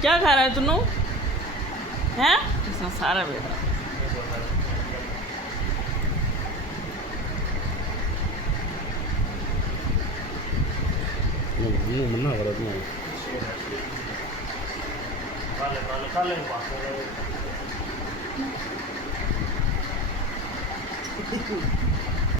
क्या खा रहा है तुनू हैं इसका सारा बेटा मना करो तुम काले